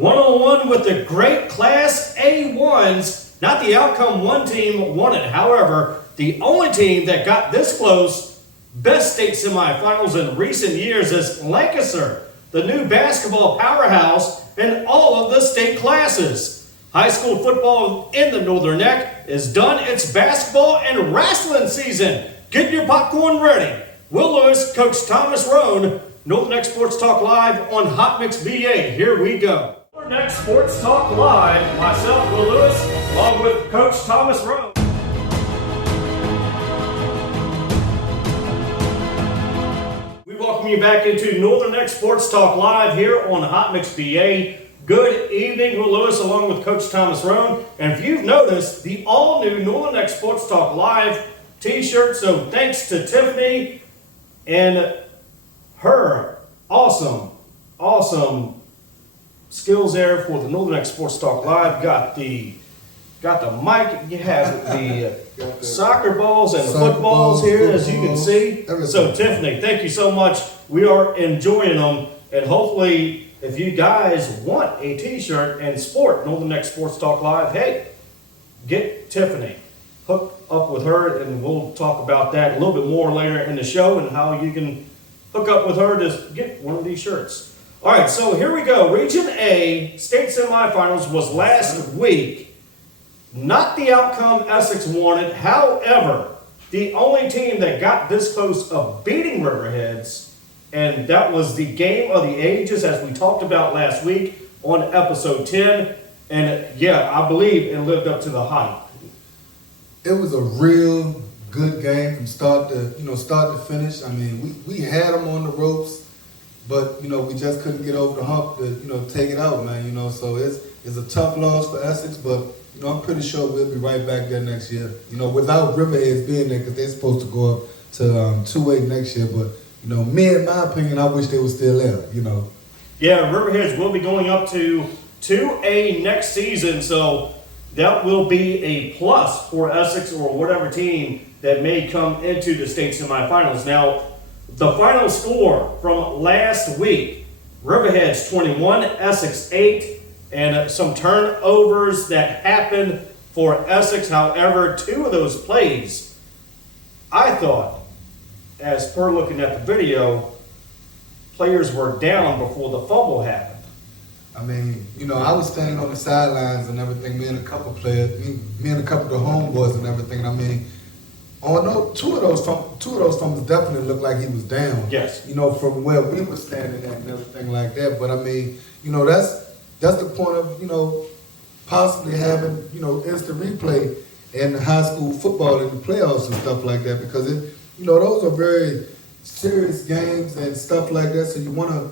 One-on-one with the great Class A1s. Not the outcome one team wanted. However, the only team that got this close, best state semifinals in recent years, is Lancaster, the new basketball powerhouse in all of the state classes. High school football in the Northern Neck is done its basketball and wrestling season. Get your popcorn ready. Will Lewis, Coach Thomas Roane, Northern Neck Sports Talk Live on Hot Mix VA. Here we go. Northern Neck Sports Talk Live. Myself, Will Lewis, along with Coach Thomas Roane. We welcome you back into Northern Neck Sports Talk Live here on Hot Mix VA. Good evening, Will Lewis, along with Coach Thomas Roane. And if you've noticed, the all-new Northern Neck Sports Talk Live t-shirt. So thanks to Tiffany and her awesome skills there for the Northern Neck Sports Talk Live. Got the mic, you have the soccer balls and footballs here, as you can see. So Tiffany, thank you so much. We are enjoying them, and hopefully if you guys want a t-shirt and sport Northern Neck Sports Talk Live, hey, get Tiffany. Hook up with her, and we'll talk about that a little bit more later in the show and how you can hook up with her to get one of these shirts. All right, so here we go. Region A state semifinals was last week. Not the outcome Essex wanted. However, the only team that got this close of beating Riverheads, and that was the game of the ages, as we talked about last week on episode 10. And yeah, I believe it lived up to the hype. It was a real good game from start to finish. I mean, we had them on the ropes, but we just couldn't get over the hump to take it out, man. So it's a tough loss for Essex, but I'm pretty sure we'll be right back there next year. Without Riverheads being there, because they're supposed to go up to 2A next year. But me, in my opinion, I wish they were still there. Yeah, Riverheads will be going up to 2A next season, so that will be a plus for Essex or whatever team that may come into the state semifinals. Now, the final score from last week, Riverheads 21, Essex 8, and some turnovers that happened for Essex. However, two of those plays, I thought, as per looking at the video, players were down before the fumble happened. I mean, I was standing on the sidelines and everything, me and a couple players, me and a couple of the homeboys and everything. I mean, two of those fumbles definitely looked like he was down. Yes. From where we were standing at and everything like that. But I mean, that's the point of, possibly having, instant replay in high school football in the playoffs and stuff like that, because those are very serious games and stuff like that. So you want to,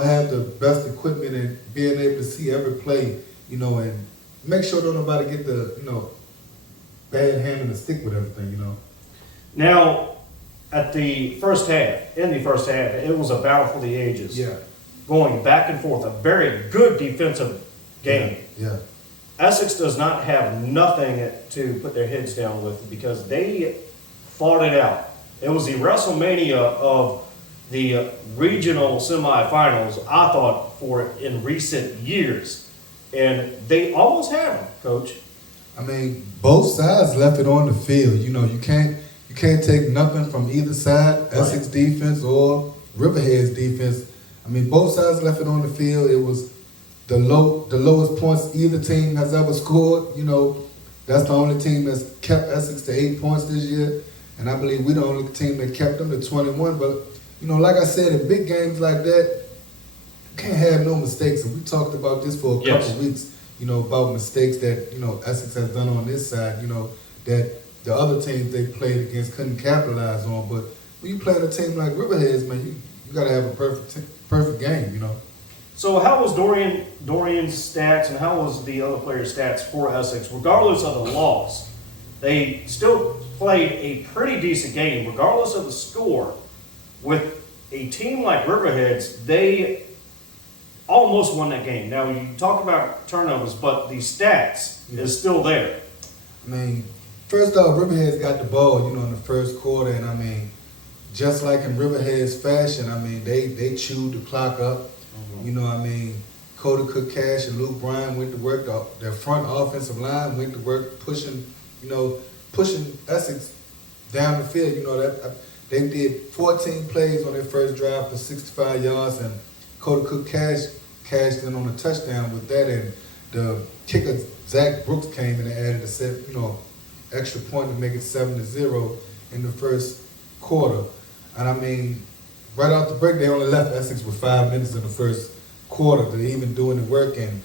have the best equipment and being able to see every play, and make sure don't nobody get the, bad hand in the stick with everything, Now, in the first half, it was a battle for the ages. Yeah. Going back and forth, a very good defensive game. Yeah. Essex does not have nothing to put their heads down with because they fought it out. It was the WrestleMania of the regional semifinals, I thought, for in recent years. And they almost had them, Coach. I mean, both sides left it on the field. You can't take nothing from either side, right. Essex defense or Riverhead's defense. I mean, both sides left it on the field. It was the lowest points either team has ever scored. That's the only team that's kept Essex to 8 points this year. And I believe we're the only team that kept them to 21. But, like I said, in big games like that, you can't have no mistakes. And we talked about this for a couple of weeks, about mistakes that, Essex has done on this side, that the other teams they played against couldn't capitalize on. But when you play a team like Riverheads, man, you got to have a perfect game, So how was Dorian's stats and how was the other players' stats for Essex? Regardless of the loss, they still played a pretty decent game, regardless of the score. With a team like Riverheads, they almost won that game. Now, you talk about turnovers, but the stats is still there. I mean, first off, Riverheads got the ball, in the first quarter, and I mean, just like in Riverhead's fashion, I mean, they chewed the clock up. Mm-hmm. Cody Cook Cash and Luke Bryan went to work. Their front offensive line went to work, pushing Essex down the field. They did 14 plays on their first drive for 65 yards, and Cody Cook cashed in on a touchdown with that, and the kicker Zach Brooks came in and added extra point to make it 7-0 in the first quarter. And I mean, right off the break, they only left Essex with 5 minutes in the first quarter to even doing the work. And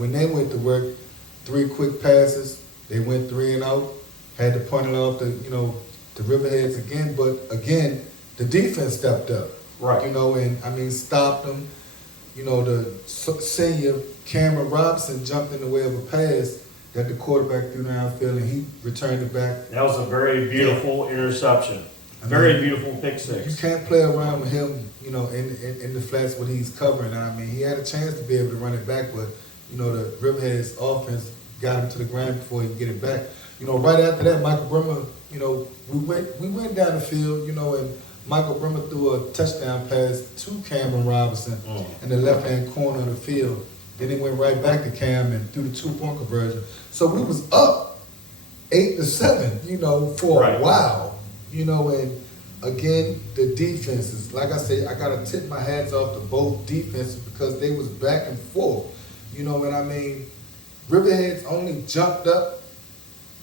when they went to work, 3 quick passes, they went 3 and out, had to punt it off the Riverheads again. But again, the defense stepped up. Right. And stopped them. The senior Cameron Robinson jumped in the way of a pass that the quarterback threw downfield, and he returned it back. That was a very beautiful interception. Very beautiful pick six. You can't play around with him, in the flats what he's covering. I mean, he had a chance to be able to run it back, but the Riverheads offense got him to the ground before he could get it back. Right after that, Michael Brimmer, we went down the field, and Michael Brimmer threw a touchdown pass to Cameron Robinson in the left-hand corner of the field. Then he went right back to Cam and threw the 2-point conversion. So we was up 8-7, for a while. And again, the defenses, like I say, I gotta tip my hats off to both defenses because they was back and forth. Riverheads only jumped up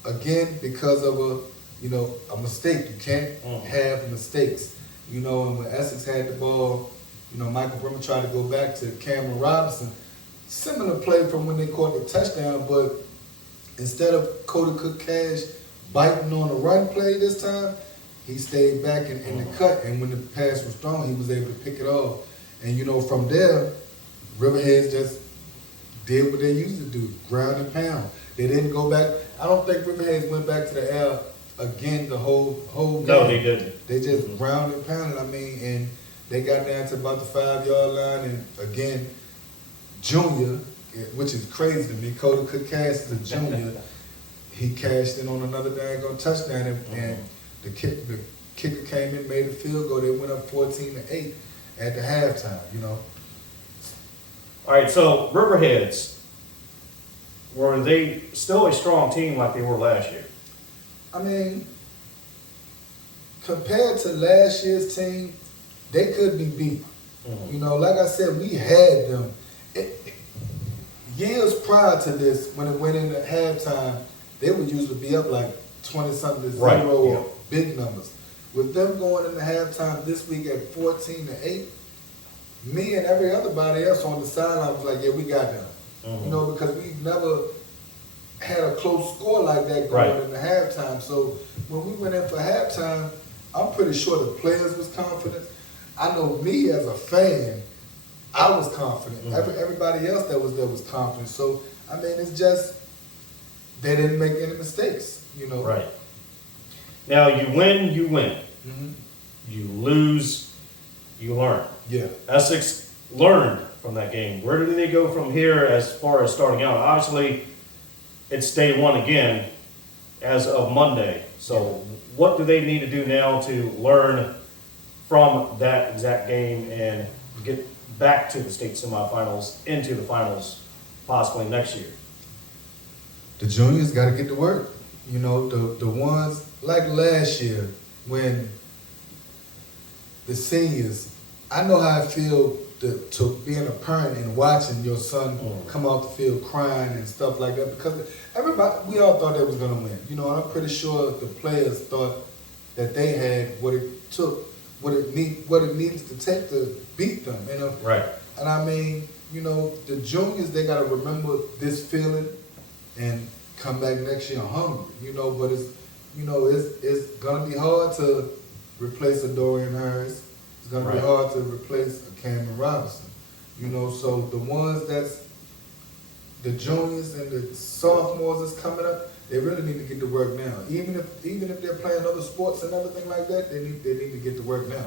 again because of a mistake. You can't have mistakes. And when Essex had the ball, Michael Brimmer tried to go back to Cameron Robinson. Similar play from when they caught the touchdown, but instead of Cody Cook Cash biting on the run play this time, he stayed back in the cut, and when the pass was thrown, he was able to pick it off. And from there, Riverheads just did what they used to do, ground and pound. They didn't go back. I don't think Riverheads went back to the air again the whole game. No, they didn't. They just ground and pounded, and they got down to about the 5-yard line, and again, Junior, which is crazy to me, Cody Cook Cash is a junior, he cashed in on another daggone touchdown, and the kicker came in, made a field goal. They went up 14-8 at the halftime, All right, so Riverheads, were they still a strong team like they were last year? I mean, compared to last year's team, they could be beat. Like I said, we had them. Years prior to this, when it went into halftime, they would usually be up like 20-something to 0 or big numbers. With them going into halftime this week at 14-8, me and everybody else on the sideline was like, yeah, we got them. Because we've never had a close score like that going into halftime. So when we went in for halftime, I'm pretty sure the players was confident. I know me as a fan, I was confident. Everybody else that was there was confident. So, I mean, it's just they didn't make any mistakes, Right. Now, you win, you win. You lose, you learn. Yeah. Essex learned from that game. Where do they go from here as far as starting out? Obviously, it's day one again as of Monday. So what do they need to do now to learn from that exact game and get back to the state semifinals, into the finals, possibly next year? The juniors got to get to work. The ones like last year when the seniors, I know how I feel to being a parent and watching your son come off the field crying and stuff like that, because we all thought they was going to win. And I'm pretty sure the players thought that they had what it took, what it needs to take to beat them. Right. And I mean, the juniors, they got to remember this feeling and come back next year hungry. But it's gonna be hard to replace a Dorian Harris. It's gonna be hard to replace a Cameron Robinson. So the ones that's the juniors and the sophomores that's coming up, they really need to get to work now. Even if they're playing other sports and everything like that, they need to get to work now.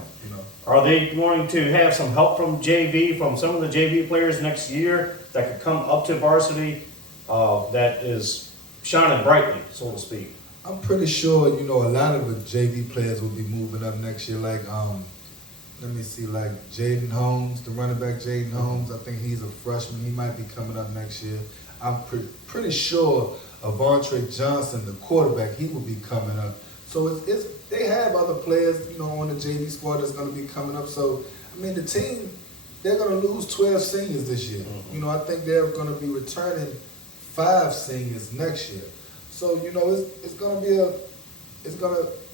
Are they going to have some help from JV, from some of the JV players next year that could come up to varsity that is shining brightly, so to speak? I'm pretty sure, a lot of the JV players will be moving up next year. Like let me see, like Jaden Holmes, the running back Jaden Holmes. I think he's a freshman. He might be coming up next year. I'm pretty sure Avontre Johnson, the quarterback, he will be coming up. So they have other players, on the JV squad that's going to be coming up. So, I mean, the team, they're going to lose 12 seniors this year. Mm-hmm. I think they're going to be returning 5 seniors next year. So, it's going to be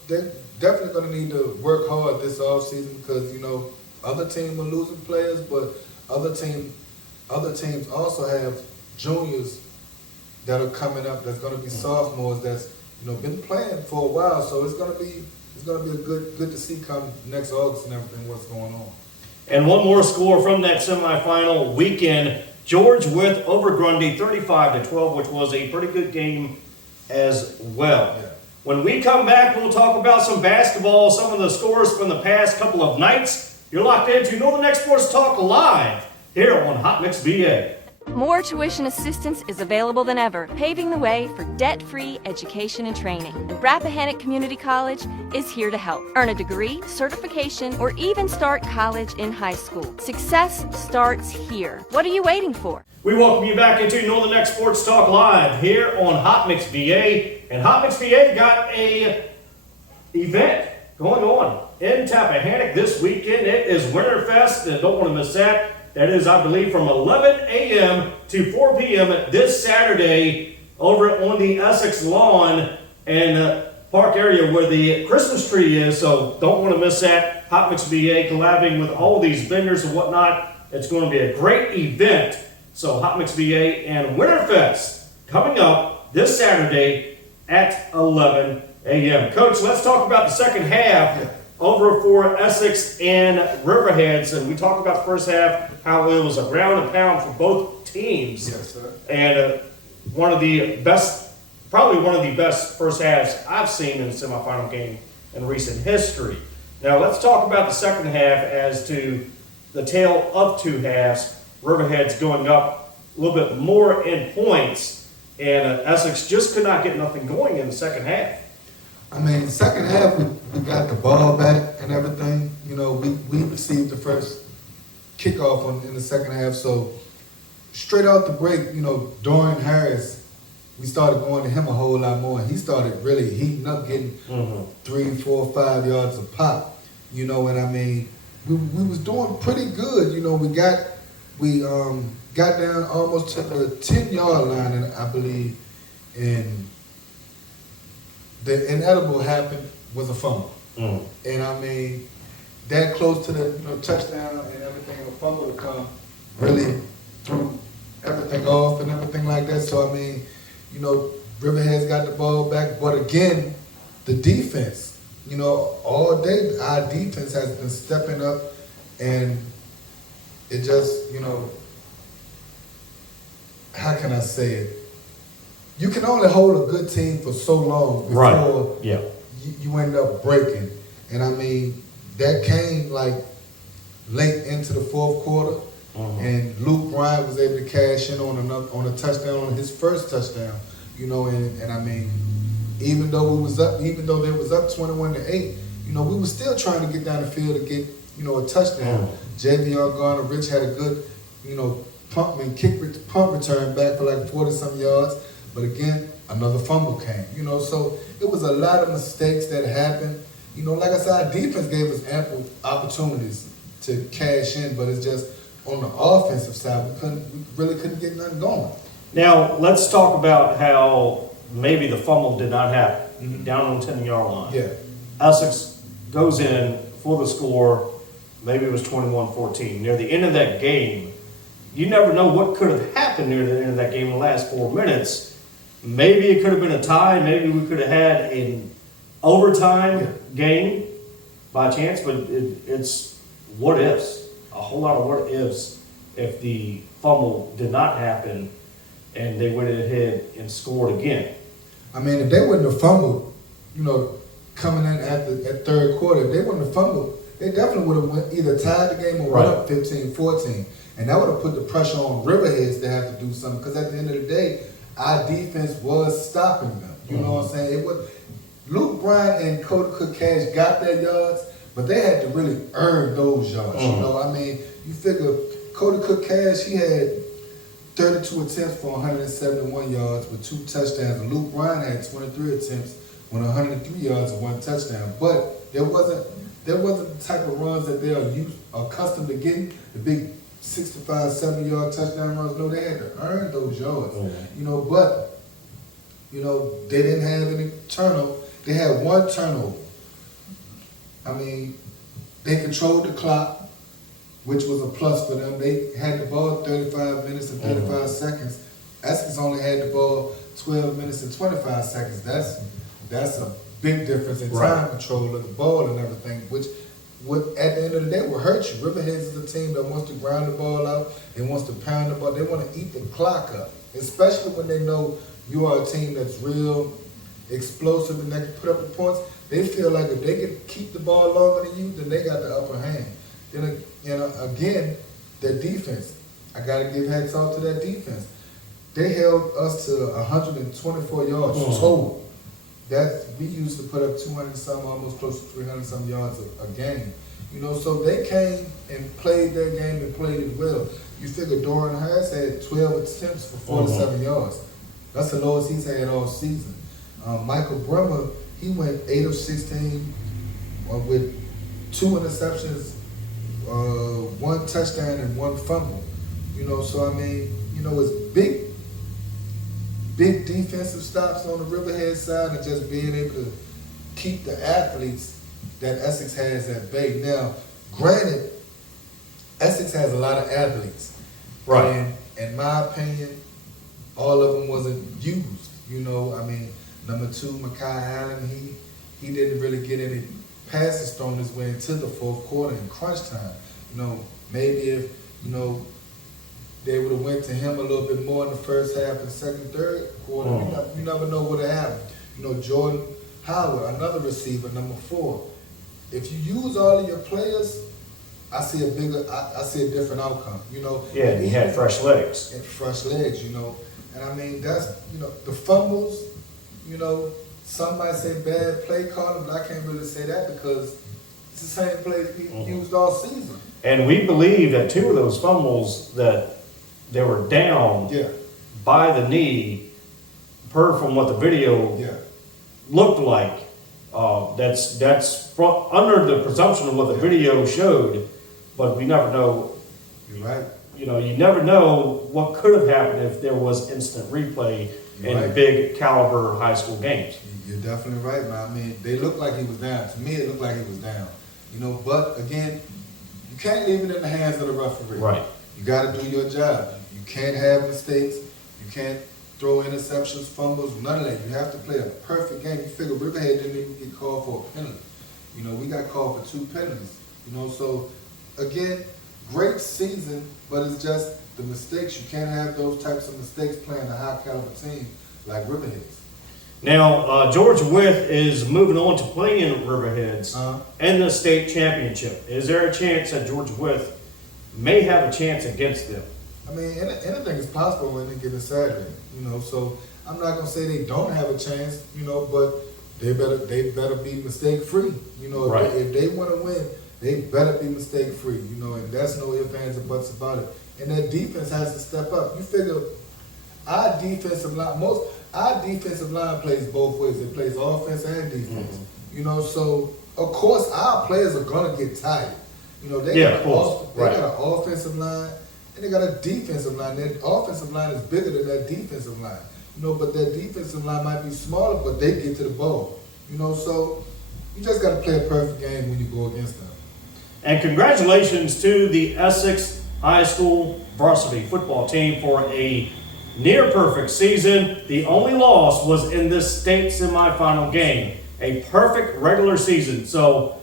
they're definitely going to need to work hard this offseason because, other teams are losing players, but other teams also have juniors that are coming up that's going to be sophomores that's, been playing for a while. So it's going to be a good to see come next August and everything what's going on. And one more score from that semifinal weekend. George with over Grundy 35-12, which was a pretty good game as well. Yeah. When we come back, we'll talk about some basketball, some of the scores from the past couple of nights. You're locked into Northern Exports Talk Live here on Hot Mix VA. More tuition assistance is available than ever, paving the way for debt-free education and training. Rappahannock Community College is here to help. Earn a degree, certification, or even start college in high school. Success starts here. What are you waiting for? We welcome you back into Northern Exports Talk Live here on Hot Mix VA. And Hot Mix VA got a event going on in Tappahannock this weekend. It is Winterfest, and don't want to miss that. That is, I believe, from 11 a.m. to 4 p.m. this Saturday over on the Essex lawn and park area where the Christmas tree is. So don't want to miss that. Hot Mix VA collabing with all these vendors and whatnot. It's going to be a great event. So Hot Mix VA and Winterfest coming up this Saturday at 11 a.m. Coach, let's talk about the second half over for Essex and Riverheads. And we talked about the first half, how it was a ground and pound for both teams. Yes, sir. And one of the best first halves I've seen in a semifinal game in recent history. Now let's talk about the second half as to the tale of two halves. Riverheads going up a little bit more in points, and Essex just could not get nothing going in the second half. I mean, second half, we got the ball back and everything. We received the first kickoff in the second half. So straight out the break, Dorian Harris, we started going to him a whole lot more. He started really heating up, getting 3, 4, 5 yards a pop. And I mean, we was doing pretty good. We got down almost to the 10-yard line, and I believe, and the inedible happened was a fumble. And I mean, that close to the touchdown and everything, a fumble to come really threw everything off and everything like that. So I mean, Riverhead's got the ball back, but again, the defense, all day our defense has been stepping up, and it just, how can I say it? You can only hold a good team for so long before you end up breaking. And I mean, that came like late into the fourth quarter, and Luke Bryant was able to cash in on a touchdown, on his first touchdown. And I mean, even though they was up 21-8, we were still trying to get down the field to get a touchdown. Javion Garner-Rich had a good punt return back for like 40-some yards. But again, another fumble came, so it was a lot of mistakes that happened. Like I said, our defense gave us ample opportunities to cash in, but it's just on the offensive side, we really couldn't get nothing going. Now, let's talk about how maybe the fumble did not happen down on the 10-yard line. Yeah. Essex goes in for the score, maybe it was 21-14. Near the end of that game, you never know what could have happened near the end of that game in the last 4 minutes. Maybe it could have been a tie. Maybe we could have had an overtime game by chance, but it's what ifs. A whole lot of what ifs if the fumble did not happen and they went ahead and scored again. I mean, if they wouldn't have fumbled, coming in at third quarter, if they wouldn't have fumbled, they definitely would have either tied the game or went up 15-14. And that would have put the pressure on Riverheads to have to do something, because at the end of the day, our defense was stopping them. You know what I'm saying? Luke Bryant and Cody Cash got their yards, but they had to really earn those yards. You know, I mean, you figure Cody Cook-Cash, he had 32 attempts for 171 yards with 2 touchdowns, and Luke Bryan had 23 attempts with 103 yards and 1 touchdown. But there wasn't the type of runs that they are accustomed to getting, the big 65, 70-yard touchdown runs. No, they had to earn those yards. You know, but you know, they didn't have any turnover. They had 1 turnover. I mean, they controlled the clock, which was a plus for them. They had the ball 35 minutes and 35 seconds. Essex only had the ball 12 minutes and 25 seconds. That's a big difference in time control of the ball and everything, which would, at the end of the day, will hurt you. Riverheads is a team that wants to ground the ball out. They wants to pound the ball. They want to eat the clock up, especially when they know you are a team that's real explosive and they can put up the points. They feel like if they can keep the ball longer than you, then they got the upper hand. Then, you know, again, their defense. I got to give hats off to that defense. They held us to 124 yards total. We used to put up 200-some, almost close to 300-some yards a game. You know, so they came and played their game and played it well. You figure Dorian Harris had 12 attempts for 47 yards. That's the lowest he's had all season. Michael Bremer, he went 8 of 16 with 2 interceptions, 1 touchdown and 1 fumble. You know, so I mean, you know, it's big defensive stops on the Riverhead side and just being able to keep the athletes that Essex has at bay. Now, granted, Essex has a lot of athletes. Right. And in my opinion, all of them wasn't used. You know, I mean, number 2, Makai Allen, he didn't really get any passes thrown his way into the 4th quarter in crunch time. You know, maybe if, you know, they would have went to him a little bit more in the first half and second, third quarter. You never know what would have happened. You know, Jordan Howard, another receiver, number 4. If you use all of your players, I see a different outcome. You know. Yeah, and he had fresh legs. And fresh legs, you know. And I mean, that's, you know, the fumbles, you know, some might say bad play calling, but I can't really say that because it's the same plays we used all season. And we believe that 2 of those fumbles that they were down by the knee, per from what the video looked like. That's under the presumption of what the video showed, but we never know. You're right. You know, you never know what could have happened if there was instant replay in big caliber high school games. You're definitely right, man. I mean, they looked like he was down. To me, it looked like he was down. You know, but again, you can't leave it in the hands of the referee. Right. You got to do your job. You can't have mistakes. You can't throw interceptions, fumbles, none of that. You have to play a perfect game. You figure Riverhead didn't even get called for a penalty. You know, we got called for 2 penalties. You know, so again, great season, but it's just the mistakes. You can't have those types of mistakes playing a high caliber team like Riverheads. Now, George Wythe is moving on to playing Riverheads in the state championship. Is there a chance that George Wythe may have a chance against them? I mean, anything is possible when they get a Saturday, you know. So I'm not gonna say they don't have a chance, you know, but they better be mistake free, you know. Right. If they want to win, they better be mistake free, you know. And that's no ifs, ands, or buts about it. And that defense has to step up. You figure our defensive line plays both ways. It plays offense and defense, you know. So of course our players are gonna get tired. You know, they got an offensive line. And they got a defensive line. Their offensive line is bigger than that defensive line. You know, but that defensive line might be smaller, but they get to the ball. You know, so you just got to play a perfect game when you go against them. And congratulations to the Essex High School varsity football team for a near perfect season. The only loss was in this state semifinal game. A perfect regular season. So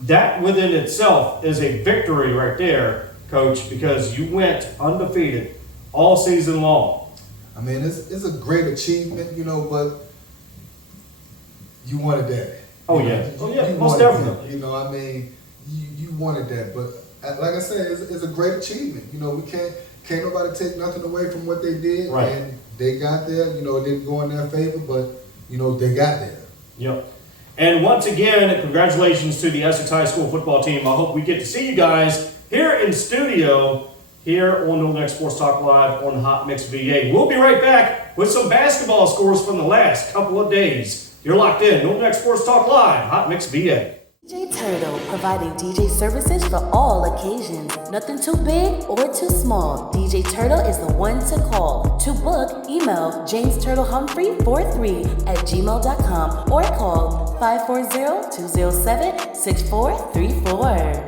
that within itself is a victory right there, Coach, because you went undefeated all season long. I mean, it's a great achievement, you know, but you wanted that. Oh, yeah. Most definitely. That, you know, I mean, you wanted that. But like I said, it's a great achievement. You know, we can't nobody take nothing away from what they did. Right. And they got there. You know, it didn't go in their favor, but, you know, they got there. Yep. And once again, congratulations to the Essex High School football team. I hope we get to see you guys here in studio, here on Northern X Sports Talk Live on Hot Mix VA. We'll be right back with some basketball scores from the last couple of days. You're locked in, Northern X Sports Talk Live, Hot Mix VA. DJ Turtle, providing DJ services for all occasions. Nothing too big or too small. DJ Turtle is the one to call. To book, email jamesturtlehumphrey43@gmail.com or call 540-207-6434.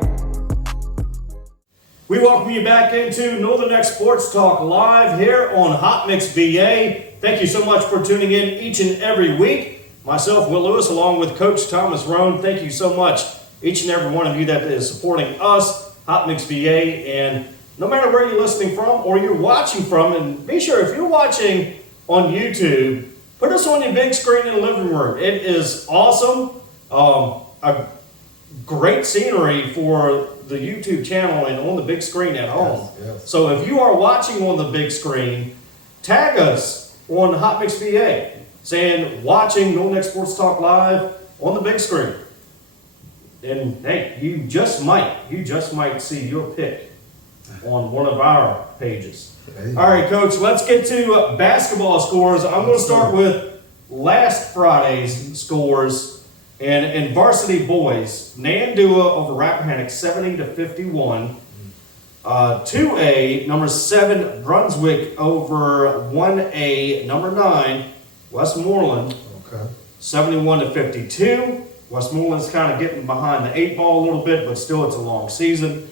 We welcome you back into Northern X Sports Talk Live here on Hot Mix VA. Thank you so much for tuning in each and every week. Myself, Will Lewis, along with Coach Thomas Roane, thank you so much, each and every one of you that is supporting us, Hot Mix VA, and no matter where you're listening from or you're watching from, and be sure if you're watching on YouTube, put us on your big screen in the living room. It is awesome, a great scenery for the YouTube channel and on the big screen at home. Yes. So if you are watching on the big screen, tag us on Hot Mix VA, saying watching Northern X Sports Talk Live on the big screen. And hey, you just might see your pick on one of our pages. All right, Coach, let's get to basketball scores. I'm going to start with last Friday's scores. And in varsity boys, Nandua over Rappahannock 70-51. 2A, number 7, Brunswick over 1A, number 9, Westmoreland, Okay. 71-52. Westmoreland's kind of getting behind the 8 ball a little bit, but still it's a long season.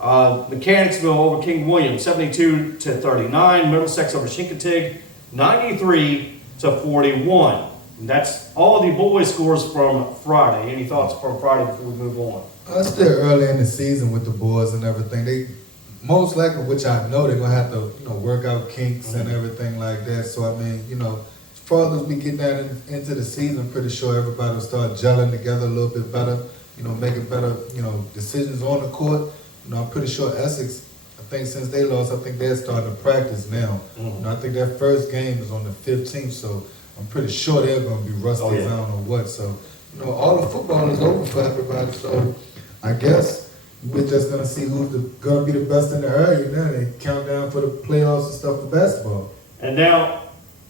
Mechanicsville over King William, 72-39. Middlesex over Chincoteague, 93-41. And that's all the boys' scores from Friday. Any thoughts from Friday before we move on? It's still early in the season with the boys and everything. They most likely, which I know, they're gonna have to, work out kinks and everything like that. So I mean, as far as we get down into the season, I'm pretty sure everybody will start gelling together a little bit better. Making better, decisions on the court. I'm pretty sure Essex, I think since they lost, I think they're starting to practice now. I think their first game is on the 15th, so I'm pretty sure they're going to be rusty as I don't know what. So, all the football is over for everybody. So, I guess we're just going to see who's going to be the best in the area now. They count down for the playoffs and stuff for basketball. And now,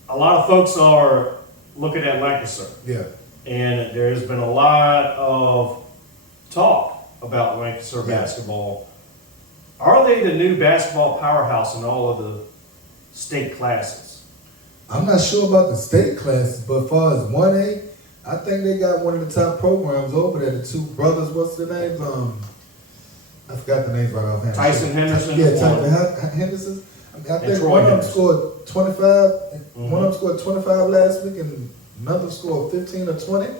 a lot of folks are looking at Lancaster. Yeah. And there's been a lot of talk about Lancaster basketball. Are they the new basketball powerhouse in all of the state classes? I'm not sure about the state classes, but as far as 1A, I think they got one of the top programs over there. The two brothers, what's their names? I forgot the names right offhand. Tyson Henderson. Yeah, Tyson Henderson. I think one of them scored 25. One of them scored 25 last week, and another scored 15 or 20.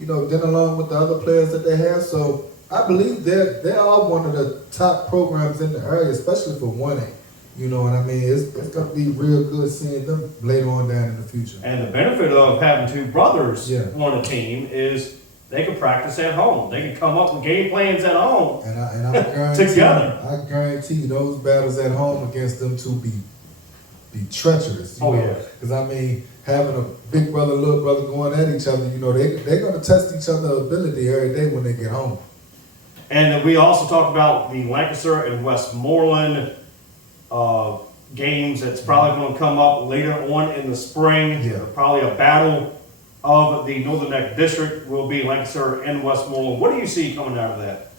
Then along with the other players that they have. So I believe they are one of the top programs in the area, especially for 1A. You know what I mean? It's going to be real good seeing them later on down in the future. And the benefit of having two brothers on a team is they can practice at home. They can come up with game plans at home and I guarantee together. I guarantee you those battles at home against them two be treacherous. You know? Because, I mean, having a big brother, little brother going at each other, they're going to test each other's ability every day when they get home. And we also talked about the Lancaster and Westmoreland games that's probably going to come up later on in the spring. Yeah. Probably a battle of the Northern Neck District will be Lancaster and Westmoreland. What do you see coming out of that?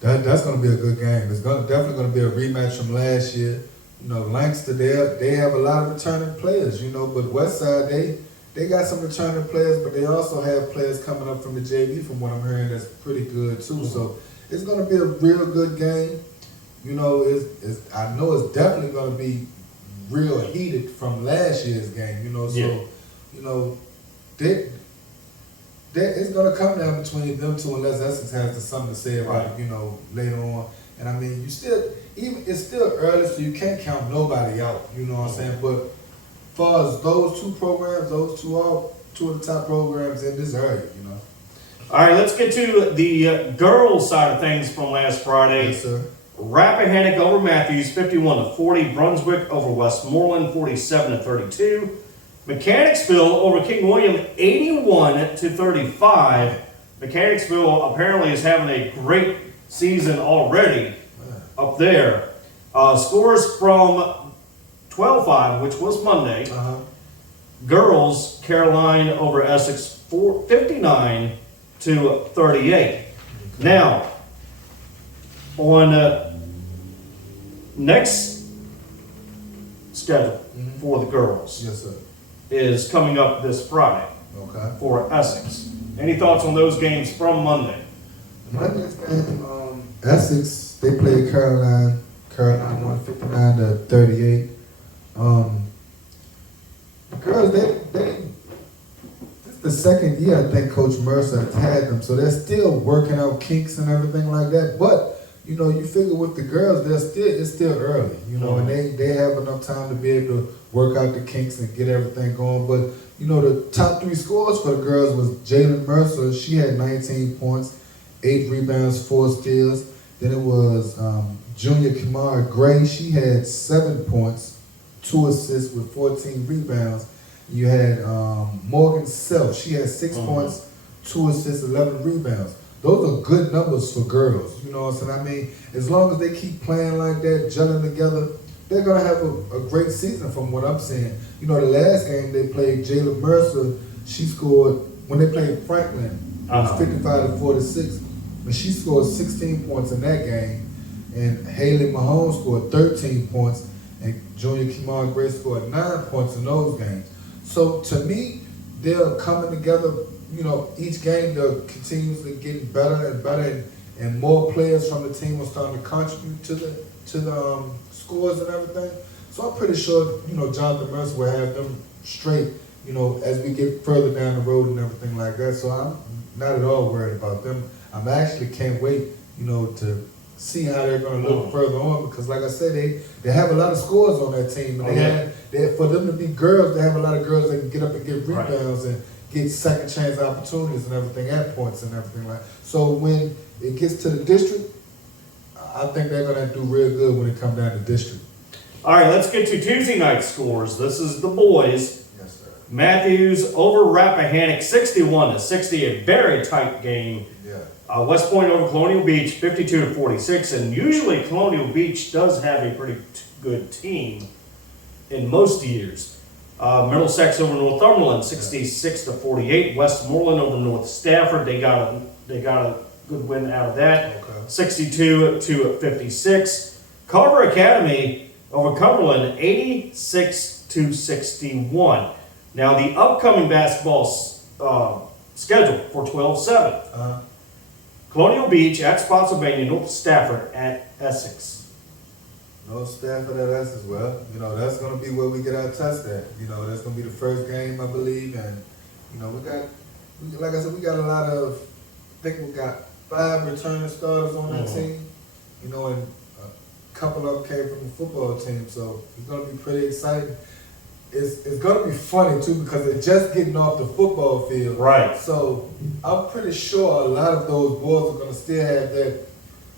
That's going to be a good game. It's definitely going to be a rematch from last year. Lancaster, they have a lot of returning players, but Westside, they got some returning players, but they also have players coming up from the JV from what I'm hearing that's pretty good too. So it's going to be a real good game. I know it's definitely going to be real heated from last year's game, it's going to come down between them two unless Essex has something to say about it, later on. And I mean, it's still early, so you can't count nobody out, you know what I'm saying? But as far as those two programs, those two are two of the top programs in this area, All right, let's get to the girls' side of things from last Friday. Yes, sir. Rappahannock over Matthews, 51-40. Brunswick over Westmoreland, 47-32. Mechanicsville over King William 81-35. Mechanicsville apparently is having a great season already up there. Scores from 12-5, which was Monday. Girls, Caroline over Essex 59-38. Now, on next schedule for the girls Yes, sir. is coming up this Friday for Essex. Any thoughts on those games from Monday? Monday's game, Essex, they played Caroline won 59-38. The girls, they this is the second year I think Coach Mercer has had them, so they're still working out kinks and everything like that. But you know, you figure with the girls, it's still early, you know, and they have enough time to be able to work out the kinks and get everything going. But you know, the top 3 scores for the girls was Jalen Mercer. She had 19 points, 8 rebounds, 4 steals. Then it was Junior Kimara Gray. She had 7 points, 2 assists with 14 rebounds. You had Morgan Self. She had 6 points, 2 assists, 11 rebounds. Those are good numbers for girls. You know what I'm saying? I mean, as long as they keep playing like that, gelling together, they're going to have a great season from what I'm seeing. You know, the last game they played, Jayla Mercer, she scored, when they played Franklin, it was 55-46, but she scored 16 points in that game. And Haley Mahone scored 13 points, and Junior Kimar Gray scored 9 points in those games. So to me, they're coming together. You know, each game they're continuously getting better and better, and more players from the team are starting to contribute to the scores and everything. So I'm pretty sure, you know, Jonathan Mercer will have them straight, you know, as we get further down the road and everything like that. So I'm not at all worried about them. I'm actually can't wait, you know, to see how they're going to look further on, because like I said, they have a lot of scores on that team, and for them to be girls, they have a lot of girls that can get up and get rebounds and get second chance opportunities and everything at points and everything like that. So when it gets to the district, I think they're going to do real good when it comes down to district. All right, let's get to Tuesday night scores. This is the boys. Yes, sir. Matthews over Rappahannock 61-60, a very tight game. Yeah. West Point over Colonial Beach 52-46, and usually Colonial Beach does have a pretty good team in most years. Middlesex over Northumberland 66-48. Westmoreland over North Stafford. They got a good win out of that. 62-56. Carver Academy over Cumberland 86-61. Now the upcoming basketball schedule for 12-7. Colonial Beach at Spotsylvania, North Stafford at Essex. North Stafford at Essex, well, you know, that's going to be where we get our test at. You know, that's going to be the first game, I believe, and, you know, like I said, we got a lot of, I think we got 5 returning starters on that team, you know, and a couple of them came from the football team, so it's going to be pretty exciting. It's going to be funny, too, because they're just getting off the football field. Right. So I'm pretty sure a lot of those boys are going to still have that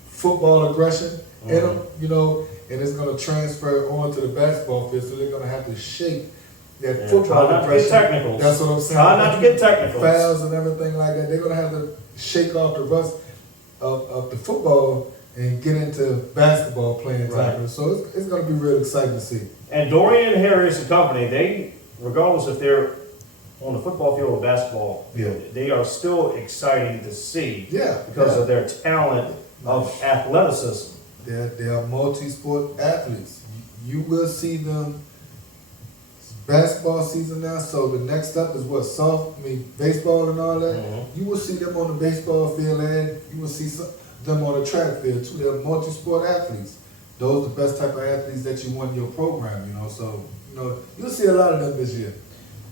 football aggression in them, you know, and it's going to transfer onto the basketball field, so they're going to have to shape that football aggression. Technicals. That's what I'm saying. Try not to get technicals. Fouls and everything like that. They're going to have to shake off the rust of the football and get into basketball playing time. So it's going to be real exciting to see. And Dorian Harris and company, they, regardless if they're on the football field or basketball field, they are still exciting to see because of their talent of athleticism. They are multi-sport athletes. You will see them. It's basketball season now, so the next up is baseball and all that. You will see them on the baseball field, and you will see them on the track field too. They're multi-sport athletes. Those are the best type of athletes that you want in your program, you know. So, you know, you'll see a lot of them this year.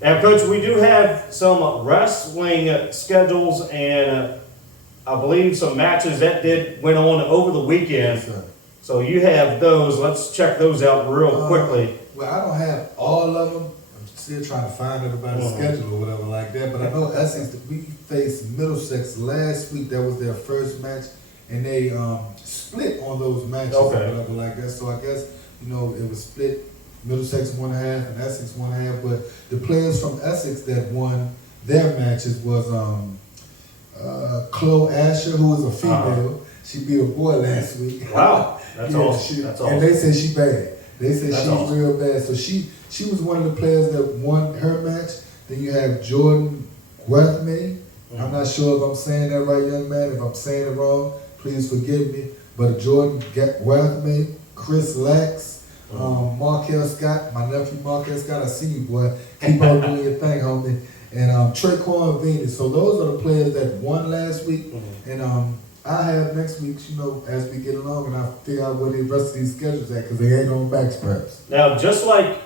Now, Coach, we do have some wrestling schedules and I believe some matches that went on over the weekend. Yes, sir. So you have those. Let's check those out real quickly. Well, I don't have all of them. I'm still trying to find out about the schedule or whatever like that. But I know Essex, we faced Middlesex last week. That was their first match. And they split on those matches or whatever like that. So I guess, you know, it was split Middlesex 1.5 and Essex 1.5. But the players from Essex that won their matches was Chloe Asher, who was a female. She beat a boy last week. Wow, that's awesome. That's awesome. And they say she bad. They say she's awesome. real bad. So she was one of the players that won her match. Then you have Jordan Guathme. I'm not sure if I'm saying that right, young man. If I'm saying it wrong, please forgive me. But Jordan Guathme, Chris Lax, Markel Scott, my nephew Markel Scott, I see you, boy. Keep on doing your thing, homie. And Traquan Venus. So those are the players that won last week. And I have next week, as we get along, and I figure out where the rest of these schedules at, because they ain't on back straps. Now, just like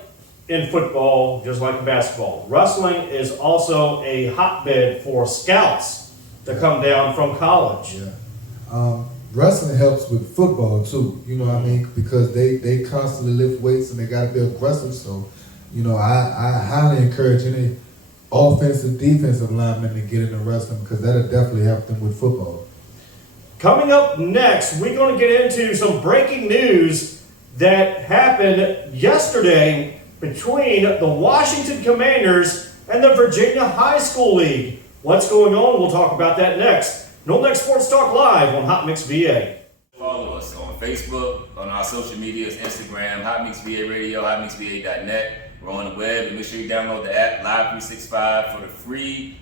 in football, just like in basketball, wrestling is also a hotbed for scouts to come down from college. Yeah. Wrestling helps with football too, you know what I mean? Because they constantly lift weights and they got to be aggressive. So, I highly encourage any offensive, defensive linemen to get into wrestling, because that'll definitely help them with football. Coming up next, we're going to get into some breaking news that happened yesterday between the Washington Commanders and the Virginia High School League. What's going on? We'll talk about that next. NNK Sports Talk Live on Hot Mix VA. Follow us on Facebook, on our social medias, Instagram, Hot Mix VA Radio, hotmixva.net. We're on the web, and make sure you download the app Live 365 for the free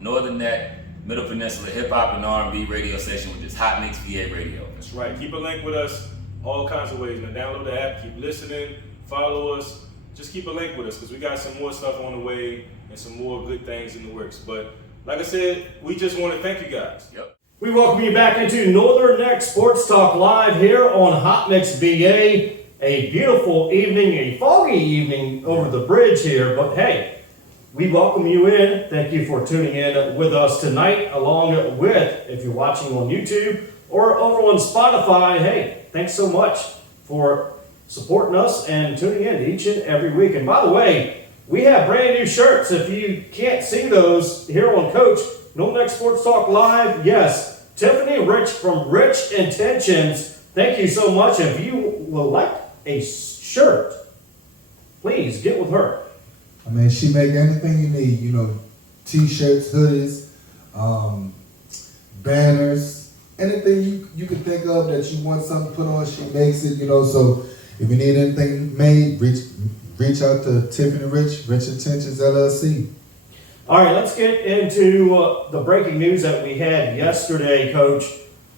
Northern Net Middle Peninsula Hip Hop and R&B radio station, which is Hot Mix VA Radio. That's right. Keep a link with us all kinds of ways. Now download the app, keep listening, follow us. Just keep a link with us, because we got some more stuff on the way and some more good things in the works. But like I said, we just want to thank you guys. Yep. We welcome you back into Northern Neck Sports Talk Live here on Hot Mix VA. A beautiful evening, a foggy evening over the bridge here, but hey, we welcome you in. Thank you for tuning in with us tonight, along with, if you're watching on YouTube or over on Spotify, hey, thanks so much for supporting us and tuning in each and every week. And by the way, we have brand new shirts. If you can't see those here on Coach, NNK Sports Talk Live, yes, Tiffany Rich from Rich Intentions, thank you so much. If you would like a shirt, please get with her. I mean, she make anything you need, t-shirts, hoodies, banners, anything you can think of that you want something put on, she makes it, so if you need anything made, reach out to Tiffany Rich Intentions LLC. All right, let's get into the breaking news that we had yesterday, Coach.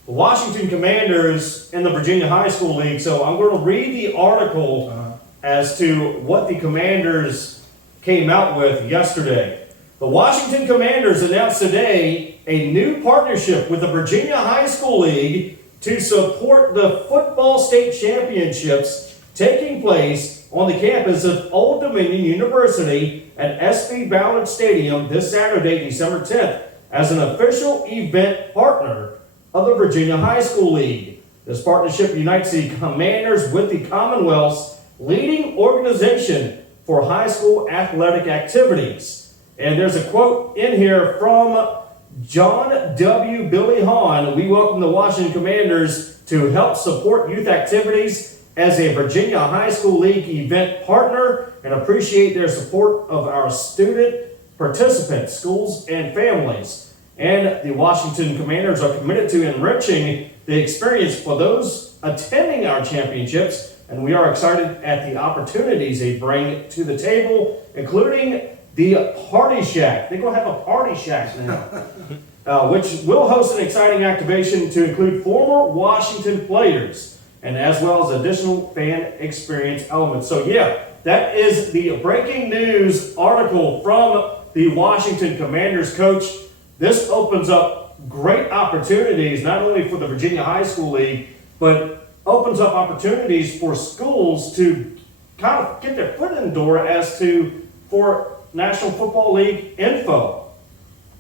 The Washington Commanders and the Virginia High School League. So I'm going to read the article as to what the Commanders came out with yesterday. The Washington Commanders announced today a new partnership with the Virginia High School League to support the football state championships taking place on the campus of Old Dominion University at SB Ballard Stadium this Saturday, December 10th, as an official event partner of the Virginia High School League. This partnership unites the Commanders with the Commonwealth's leading organization for high school athletic activities. And there's a quote in here from John W. Billy Hahn. We welcome the Washington Commanders to help support youth activities as a Virginia High School League event partner and appreciate their support of our student participants, schools, and families. And the Washington Commanders are committed to enriching the experience for those attending our championships, and we are excited at the opportunities they bring to the table, including the Party Shack. They're going to have a Party Shack now, which will host an exciting activation to include former Washington players, and as well as additional fan experience elements. So yeah, that is the breaking news article from the Washington Commanders, Coach. This opens up great opportunities, not only for the Virginia High School League, but opens up opportunities for schools to kind of get their foot in the door for National Football League info.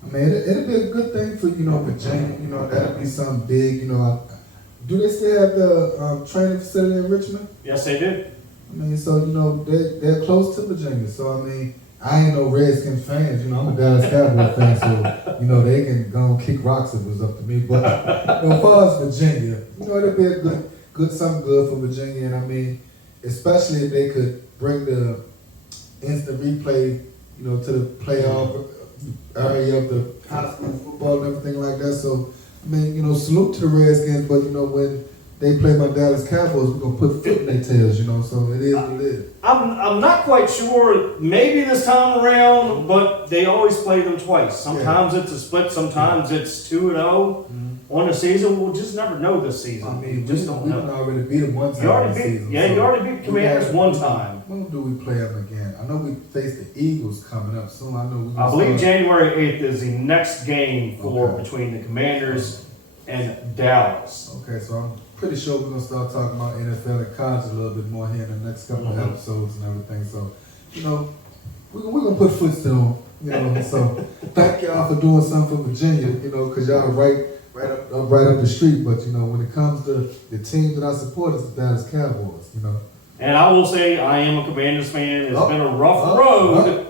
I mean, it'll be a good thing for, Virginia, that'll be something big, Do they still have the training facility in Richmond? Yes, they do. I mean, so, they're close to Virginia, so, I mean, I ain't no Redskins fan, I'm a Dallas Cowboys fan, so, they can go and kick rocks if it was up to me. But, as far as Virginia, it'll be a good something good for Virginia. And I mean, especially if they could bring the instant replay, to the playoff area of the high school football and everything like that. So, I mean, salute to the Redskins, but when they play my Dallas Cowboys, we're gonna put foot in their tails, so it is what it is. I'm not quite sure, maybe this time around, but they always play them twice. Sometimes it's a split, sometimes it's 2-0 on the season. We'll just never know this season. I mean, we just don't we know. already beat them one time You already this beat, season. you already beat the Commanders one time. When do we play them again? I know we face the Eagles coming up soon. I know. I believe January 8th is the next game between the Commanders and Dallas. Okay, so I'm pretty sure we're gonna start talking about NFL and college a little bit more here in the next couple of episodes and everything. So, we're gonna put footstool on. So, thank y'all for doing something for Virginia. Because y'all right up the street. But when it comes to the team that I support, it's the Dallas Cowboys. And I will say I am a Commanders fan. It's been a rough road,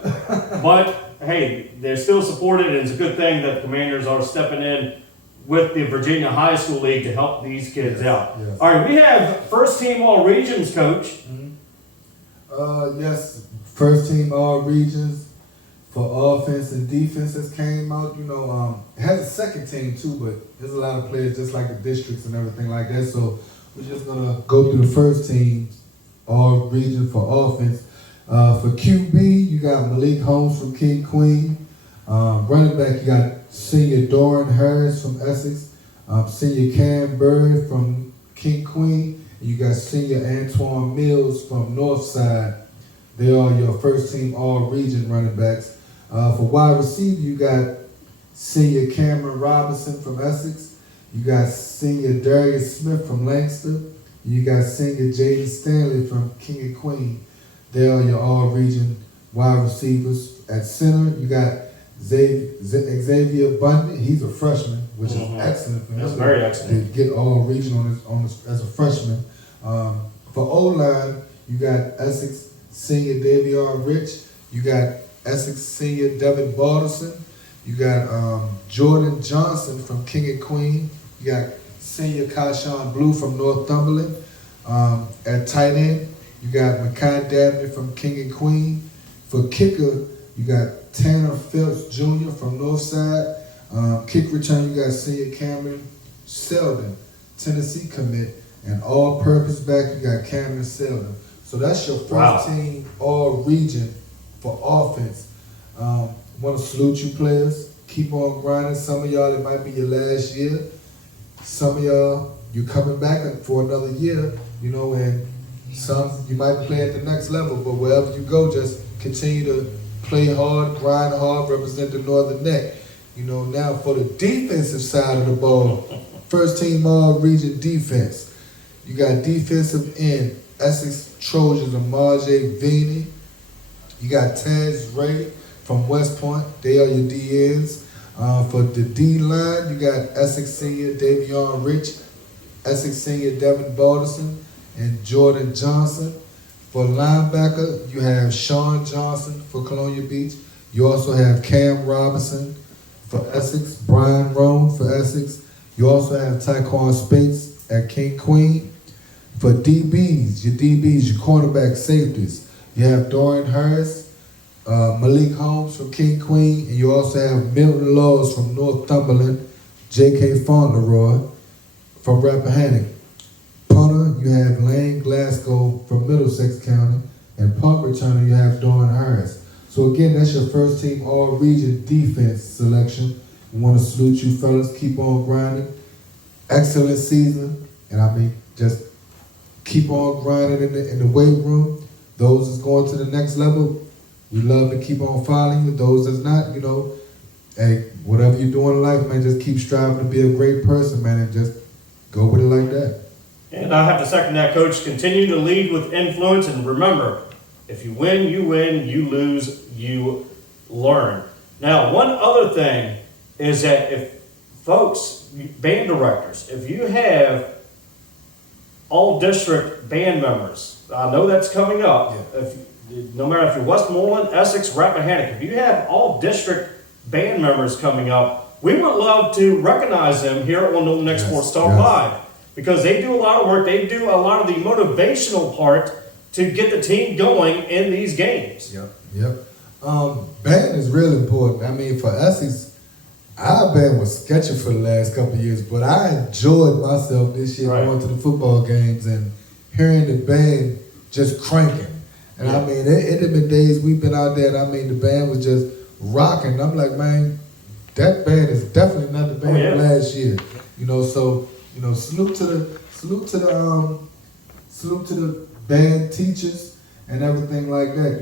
but hey, they're still supported, and it's a good thing that the Commanders are stepping in with the Virginia High School League to help these kids out. Yes. All right, we have first team all regions coach. Yes, first team all regions for offense and defense has came out. It has a second team too, but there's a lot of players just like the districts and everything like that. So we're just gonna go through the first team all region for offense. For QB, you got Malik Holmes from King Queen. Running back, you got senior Doran Harris from Essex, senior Cam Bird from King Queen, and you got senior Antoine Mills from Northside. They are your first team all-region running backs. For wide receiver, you got senior Cameron Robinson from Essex, you got senior Darius Smith from Lancaster, you got senior Jaden Stanley from King and Queen. They are your all-region wide receivers. At center, you got Xavier Bundy. He's a freshman, which is excellent for him. That's very excellent. To get all region as a freshman. For O-line, you got Essex senior Davion Rich. You got Essex senior Devin Balderson. You got Jordan Johnson from King and Queen. You got senior Kashawn Blue from Northumberland. At tight end, you got Makai Dabney from King and Queen. For kicker, you got Tanner Phelps Jr. from Northside. Kick return, you got senior Cameron Selden, Tennessee commit. And all-purpose back, you got Cameron Selden. So that's your first team all-region for offense. Want to salute you players. Keep on grinding. Some of y'all, it might be your last year. Some of y'all, you're coming back for another year, and some you might play at the next level. But wherever you go, just continue to play hard, grind hard, represent the Northern Neck. Now for the defensive side of the ball, first team all-region defense. You got defensive end, Essex Trojans, Amarje Vini. You got Taz Ray from West Point. They are your DNs. For the D-line, you got Essex senior Davion Rich, Essex senior Devin Balderson, and Jordan Johnson. For linebacker, you have Sean Johnson for Colonia Beach. You also have Cam Robinson for Essex, Brian Roane for Essex. You also have Taekwon Spates at King Queen. For DBs, your cornerback safeties, you have Dorian Harris, Malik Holmes from King Queen, and you also have Milton Laws from Northumberland, J.K. Fauntleroy from Rappahannock. Punter, you have Lane Glasgow from Middlesex County, and punt returner, you have Dorian Harris. So again, that's your first team all-region defense selection. We want to salute you fellas. Keep on grinding. Excellent season, and just keep on grinding in the weight room. Those that's going to the next level, we love to keep on following you. Those that's not, hey, whatever you're doing in life, man, just keep striving to be a great person, man, and just go with it like that. And I have to second that, Coach. Continue to lead with influence, and remember, if you win, you lose, you learn. Now, one other thing is that if folks, band directors, if you have all district band members, I know that's coming up. Yeah. No matter if you're Westmoreland, Essex, Rappahannock, if you have all district band members coming up, we would love to recognize them here on the Next Sports Talk Live, because they do a lot of work. They do a lot of the motivational part to get the team going in these games. Yep. Band is real important. I mean, for Essex, our band was sketchy for the last couple of years, but I enjoyed myself this year going to the football games and hearing the band just cranking. And I mean, it had been days we've been out there, and I mean, the band was just rocking. I'm like, man, that band is definitely not the band from last year. So salute to the band teachers and everything like that.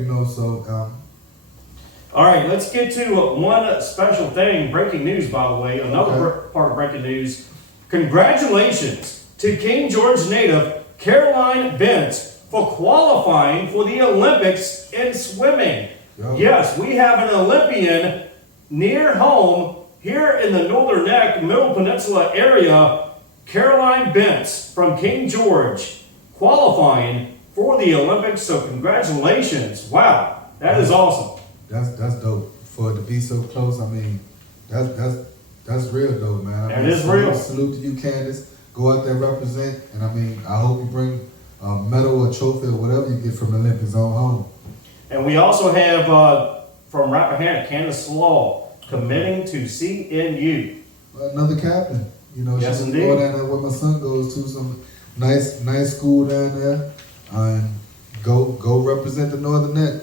All right, let's get to one special thing. Breaking news, by the way. Another part of breaking news. Congratulations to King George native Caroline Bentz for qualifying for the Olympics in swimming. Yes, we have an Olympian near home here in the Northern Neck, Middle Peninsula area. Caroline Bentz from King George qualifying for the Olympics. So congratulations. Wow, that is awesome. That's dope. For it to be so close, I mean, that's real dope, man. It is real. Salute to you, Candace. Go out there, represent, and I mean, I hope you bring a medal or trophy or whatever you get from the Olympics on home. And we also have from Rappahannock, Candace Law, committing to CNU. Another captain. Yes, she's indeed. going down there where my son goes to, some nice school down there, and go represent the Northern Neck.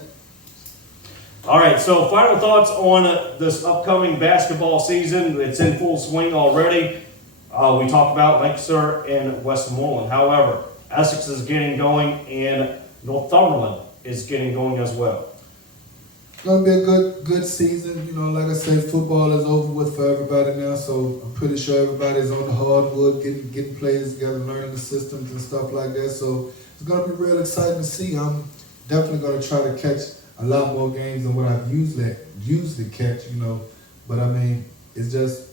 All right, so final thoughts on this upcoming basketball season. It's in full swing already. We talked about Lancaster and Westmoreland. However, Essex is getting going, and Northumberland is getting going as well. It's going to be a good season. Like I said, football is over with for everybody now, so I'm pretty sure everybody's on the hardwood, getting players together, learning the systems and stuff like that. So it's going to be real exciting to see. I'm definitely going to try to catch a lot more games than what I've usually catch, But I mean, it's just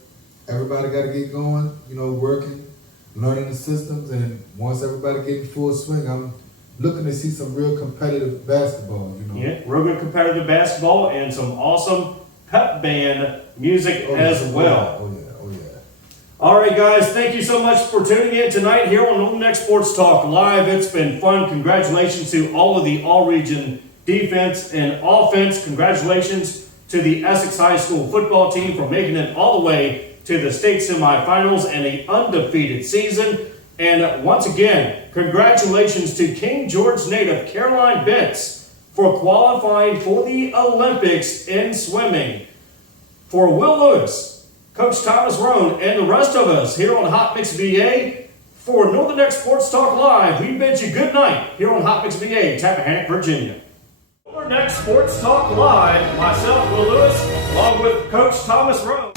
everybody got to get going, working, learning the systems, and once everybody get in full swing, I'm looking to see some real competitive basketball, Yeah, real good competitive basketball and some awesome pep band music as well. Oh yeah. All right, guys, thank you so much for tuning in tonight here on Northern Neck Sports Talk Live. It's been fun. Congratulations to all of the all-region defense and offense. Congratulations to the Essex High School football team for making it all the way to the state semifinals and an undefeated season. And once again, congratulations to King George native Caroline Bentz for qualifying for the Olympics in swimming. For Will Lewis, Coach Thomas Roane, and the rest of us here on Hot Mix VA, for Northern Neck Sports Talk Live, we bid you good night here on Hot Mix VA in Tappahannock, Virginia. Northern Neck Sports Talk Live, myself, Will Lewis, along with Coach Thomas Roane.